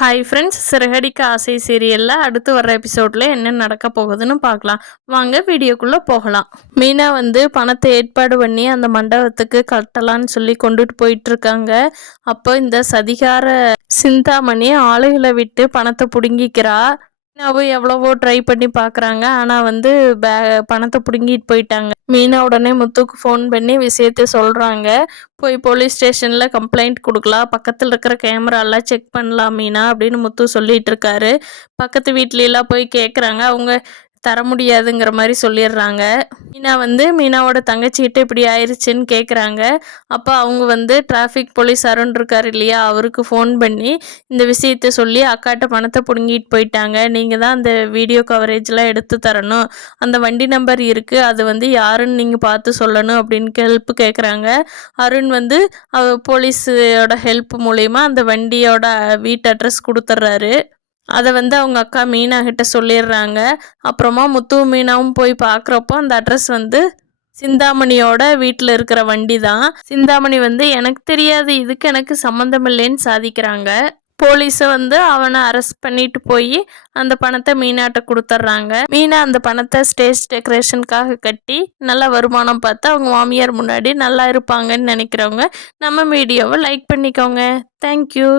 Hi friends, Siragadikka ஆசை சீரியலில் அடுத்து வர்ற எபிசோடில் என்ன நடக்க போகுதுன்னு பார்க்கலாம். வாங்க வீடியோக்குள்ளே போகலாம். மீனா பணத்தை ஏற்பாடு பண்ணி அந்த மண்டபத்துக்கு கட்டலான்னு சொல்லி கொண்டுட்டு போயிட்டுருக்காங்க. அப்போ இந்த சதிகார சிந்தாமணி ஆளுகளை விட்டு பணத்தை பிடுங்கிக்கிறா. மீனாவும் எவ்வளவோ ட்ரை பண்ணி பார்க்குறாங்க. ஆனால் பணத்தை பிடுங்கிட்டு போயிட்டாங்க. மீனா உடனே முத்துக்கு ஃபோன் பண்ணி விஷயத்த சொல்கிறாங்க. போய் போலீஸ் ஸ்டேஷனில் கம்ப்ளைண்ட் கொடுக்கலாம், பக்கத்தில் இருக்கிற கேமராலாம் செக் பண்ணலாம் மீனா அப்படின்னு முத்து சொல்லிட்டு இருக்காரு. பக்கத்து வீட்லலாம் போய் கேட்குறாங்க. அவங்க தர முடியாதுங்கிற மாதிரி சொல்லிடுறாங்க. மீனா மீனாவோட தங்கச்சிக்கிட்ட இப்படி ஆயிடுச்சுன்னு கேட்குறாங்க. அப்போ அவங்க டிராஃபிக் போலீஸ் அருண் இருக்கார் இல்லையா, அவருக்கு ஃபோன் பண்ணி இந்த விஷயத்த சொல்லி அக்காட்ட பணத்தை பிடுங்கிட்டு போயிட்டாங்க, நீங்கள் தான் அந்த வீடியோ கவரேஜ்லாம் எடுத்து தரணும், அந்த வண்டி நம்பர் இருக்குது, அது யாருன்னு நீங்கள் பார்த்து சொல்லணும் அப்படின்னு ஹெல்ப் கேட்குறாங்க. அருண் போலீஸோட ஹெல்ப் மூலயமா அந்த வண்டியோட வீட்டு அட்ரஸ் கொடுத்துட்றாரு. அதை அவங்க அக்கா மீனா கிட்ட சொல்லிடுறாங்க. அப்புறமா முத்து மீனாவும் போய் பார்க்குறப்போ அந்த அட்ரஸ் சிந்தாமணியோட வீட்டில் இருக்கிற வண்டி தான். சிந்தாமணி எனக்கு தெரியாது, இதுக்கு எனக்கு சம்மந்தம் இல்லைன்னு சாதிக்கிறாங்க. போலீஸை அவனை அரெஸ்ட் பண்ணிட்டு போய் அந்த பணத்தை மீனாட்ட கொடுத்துட்றாங்க. மீனா அந்த பணத்தை ஸ்டேஜ் டெக்கரேஷனுக்காக கட்டி நல்லா வருமானம் பார்த்து அவங்க மாமியார் முன்னாடி நல்லா இருப்பாங்கன்னு நினைக்கிறவங்க நம்ம வீடியோவை லைக் பண்ணிக்கோங்க. தேங்க்யூ.